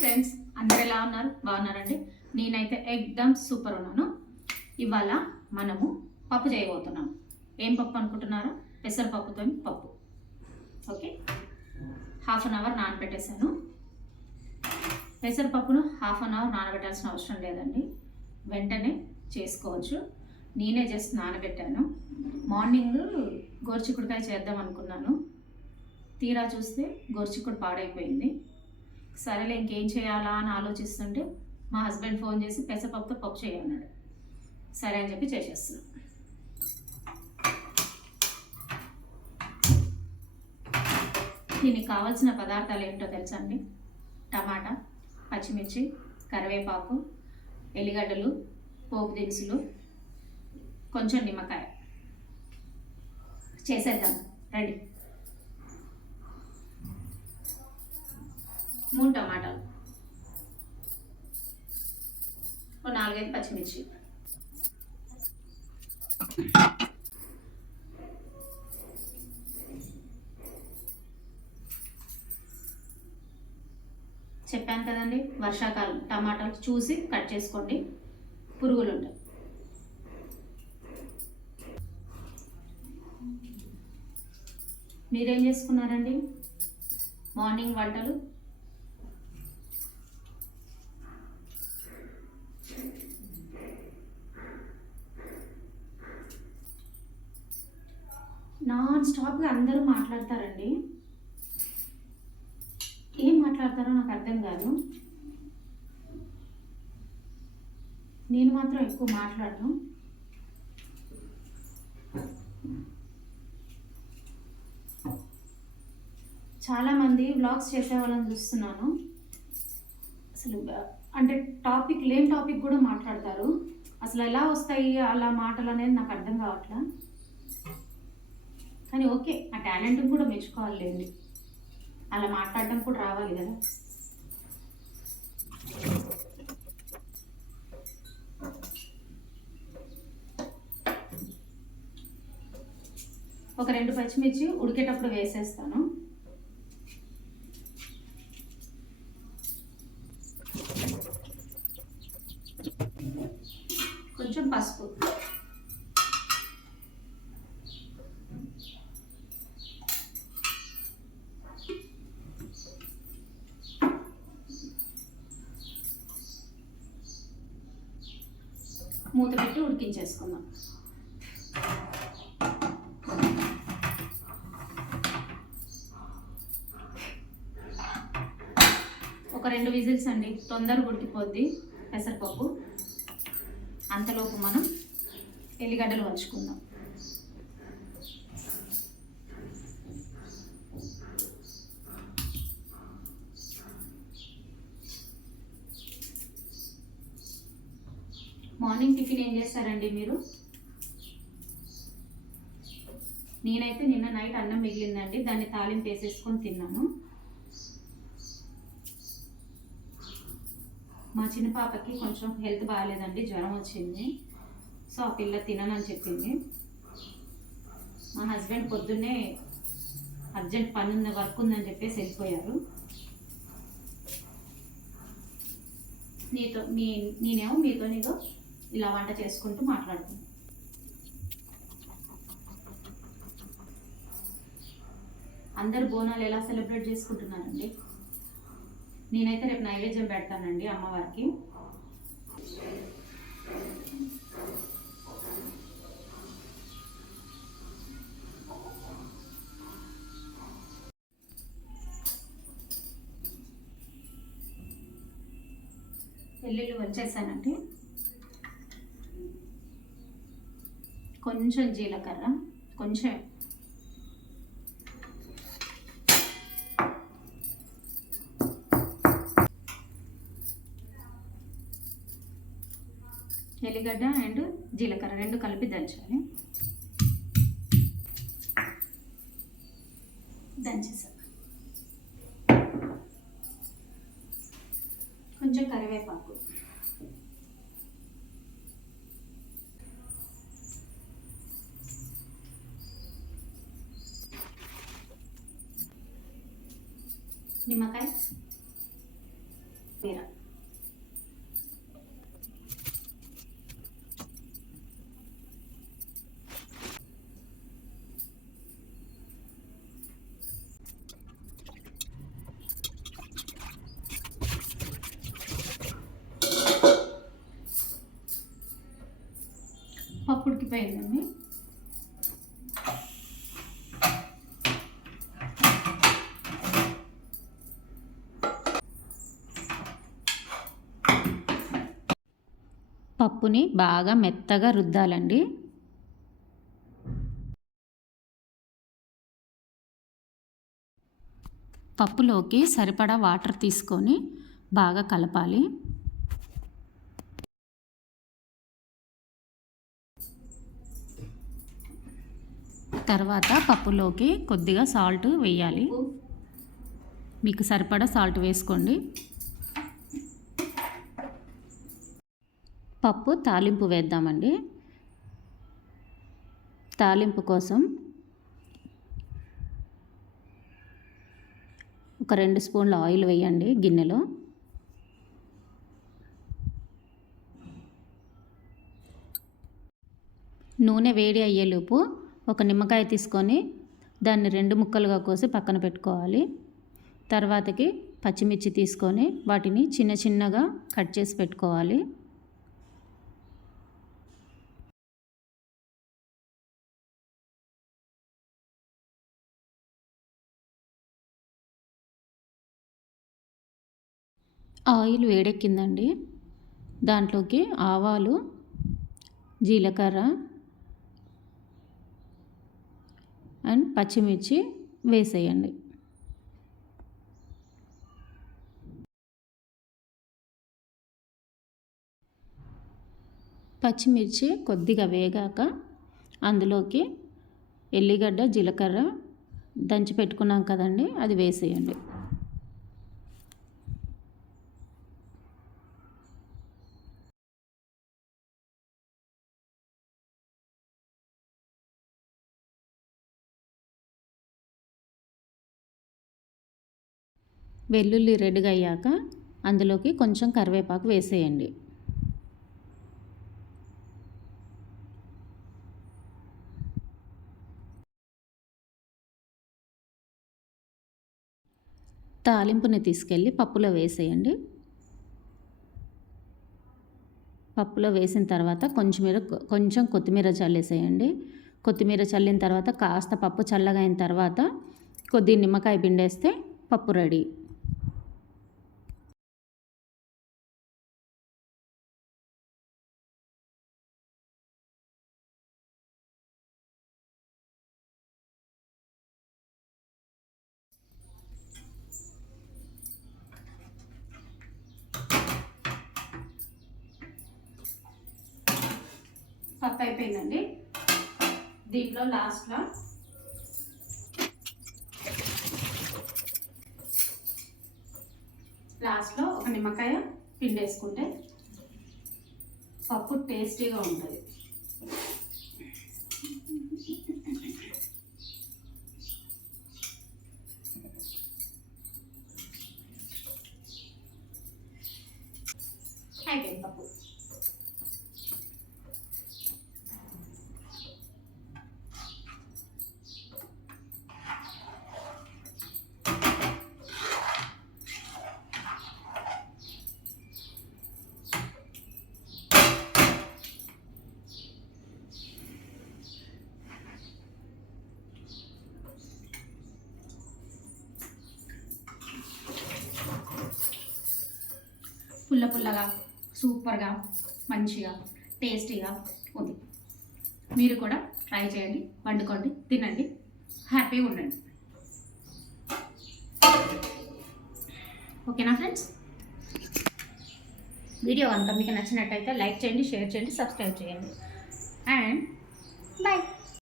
Friends, అందరు ఎలా ఉన్నారు? బాగున్నారండి? నేనైతే ఎక్దమ్ సూపర్ ఉన్నాను. ఇవాళ మనము పప్పు చేయబోతున్నాం. ఏం పప్పు అనుకుంటున్నారా? పెసరపప్పుతో పప్పు. ఓకే, హాఫ్ అన్ అవర్ నానబెట్టేశాను. పెసరపప్పును హాఫ్ అన్ అవర్ నానబెట్టాల్సిన అవసరం లేదండి, వెంటనే చేసుకోవచ్చు. నేనే జస్ట్ నానబెట్టాను. మార్నింగ్ గోరుచిక్కుడుకాయ చేద్దాం అనుకున్నాను, తీరా చూస్తే గోరుచిక్కుడు పాడైపోయింది. సరేలే ఇంకేం చేయాలా అని ఆలోచిస్తుంటే మా హస్బెండ్ ఫోన్ చేసి పెసరపప్పుతో పప్పు చేయన్నాడు. సరే అని చెప్పి చేసేస్తున్నాను. దీనికి కావాల్సిన పదార్థాలు ఏంటో తెలుసా అండి? టమాటా, పచ్చిమిర్చి, కరివేపాకు, ఎల్లిగడ్డలు, పోపు దినుసులు, కొంచెం నిమ్మకాయ. చేసేద్దాం, రెడీ. 3 టమాటాలు, 4-5 పచ్చిమిర్చి, చెప్పాను కదండి, వర్షాకాలం టమాటాలు చూసి కట్ చేసుకోండి, పురుగులు ఉంటాయి. మీరేం చేసుకున్నారండి మార్నింగ్ వంటలు? నాన్ స్టాప్గా అందరూ మాట్లాడతారండి. ఏం మాట్లాడతారో నాకు అర్థం కాదు. నేను మాత్రం ఎక్కువ మాట్లాడను. చాలామంది వ్లాగ్స్ చేసే వాళ్ళని చూస్తున్నాను, అసలు అంటే లేని టాపిక్ కూడా మాట్లాడతారు. అసలు ఎలా వస్తాయి అలా మాటలు అనేది నాకు అర్థం కావట్లా. కానీ ఓకే, ఆ టాలెంట్ కూడా మెచ్చుకోవాలండి, అలా మాట్లాడడం కూడా రావాలి కదా. ఒక 2 పచ్చిమిర్చి ఉడికేటప్పుడు వేసేస్తాను. కొంచెం పసుపు, మూత పెట్టి ఉడికించేసుకుందాం. ఒక 2 విజిల్స్ అండి, తొందరగా ఉడికిపోద్ది పెసరపప్పు. అంతలోపు మనం ఎల్లిగడ్డలు వంచుకుందాం. మార్నింగ్ టిఫిన్ ఏం చేస్తారండి మీరు? నేనైతే నిన్న నైట్ అన్నం మిగిలిందండి, దాన్ని తాలింపు వేసేసుకొని తిన్నాను. మా చిన్న పాపకి కొంచెం హెల్త్ బాగాలేదండి, జ్వరం వచ్చింది. సో ఆ పిల్ల తిననని చెప్పింది. మా హస్బెండ్ పొద్దున్నే అర్జెంట్ వర్క్ ఉందని చెప్పేసి వెళ్ళిపోయారు. నేనేమో మీతో ఇలా వంట చేసుకుంటూ మాట్లాడుతున్నాను. అందరు బోనాలు ఎలా సెలబ్రేట్ చేసుకుంటున్నారండి? నేనైతే రేపు నైవేద్యం పెడతానండి అమ్మవారికి. వెల్లుల్లి వచ్చేసానండి, కొంచెం జీలకర్ర, కొంచెం ఎల్లిగడ్డ అండ్ జీలకర్ర 2 కలిపి దంచాలి. దంచేసా. కొంచెం కరివేపాకు, నిమ్మకాయ, కొత్తిమీర, పప్పు ఉడికిపోయిందండి. పప్పుని బాగా మెత్తగా రుద్దాలండి. పప్పులోకి సరిపడా వాటర్ తీసుకొని బాగా కలపాలి. తర్వాత పప్పులోకి కొద్దిగా సాల్ట్ వేయాలి. మీకు సరిపడా సాల్ట్ వేసుకోండి. పప్పు తాలింపు వేద్దామండి. తాలింపు కోసం ఒక 2 స్పూన్ల ఆయిల్ వేయండి గిన్నెలో. నూనె వేడి అయ్యేలోపు ఒక నిమ్మకాయ తీసుకొని దాన్ని 2 ముక్కలుగా కోసి పక్కన పెట్టుకోవాలి. తర్వాతకి పచ్చిమిర్చి తీసుకొని వాటిని చిన్న చిన్నగా కట్ చేసి పెట్టుకోవాలి. ఆయిల్ వేడెక్కిందండి. దాంట్లోకి ఆవాలు, జీలకర్ర అండ్ పచ్చిమిర్చి వేసేయండి. పచ్చిమిర్చి కొద్దిగా వేగాక అందులోకి ఎల్లిగడ్డ, జీలకర్ర దంచి పెట్టుకున్నాం కదండి, అది వేసేయండి. వెల్లుల్లి రెడ్గా అయ్యాక అందులోకి కొంచెం కరివేపాకు వేసేయండి. తాలింపుని తీసుకెళ్ళి పప్పులో వేసేయండి. పప్పులో వేసిన తర్వాత కొంచెం కొత్తిమీర చల్లేసేయండి. కొత్తిమీర చల్లిన తర్వాత కాస్త పప్పు చల్లగా అయిన తర్వాత కొద్దిగా నిమ్మకాయ పిండేస్తే పప్పు రెడీ. పప్పు అయిపోయిందండి. దీంట్లో లాస్ట్లో ఒక నిమ్మకాయ పిండేసుకుంటే పప్పు టేస్టీగా ఉంటుంది. అయిపోయింది పప్పు. పుల్లగా సూపర్గా మంచిగా టేస్టీగా ఉంది. మీరు కూడా ట్రై చేయండి, వండుకోండి, తినండి, హ్యాపీగా ఉండండి. ఓకేనా ఫ్రెండ్స్? వీడియో కనుక మీకు నచ్చినట్టయితే లైక్ చేయండి, షేర్ చేయండి, సబ్స్క్రైబ్ చేయండి అండ్ బాయ్.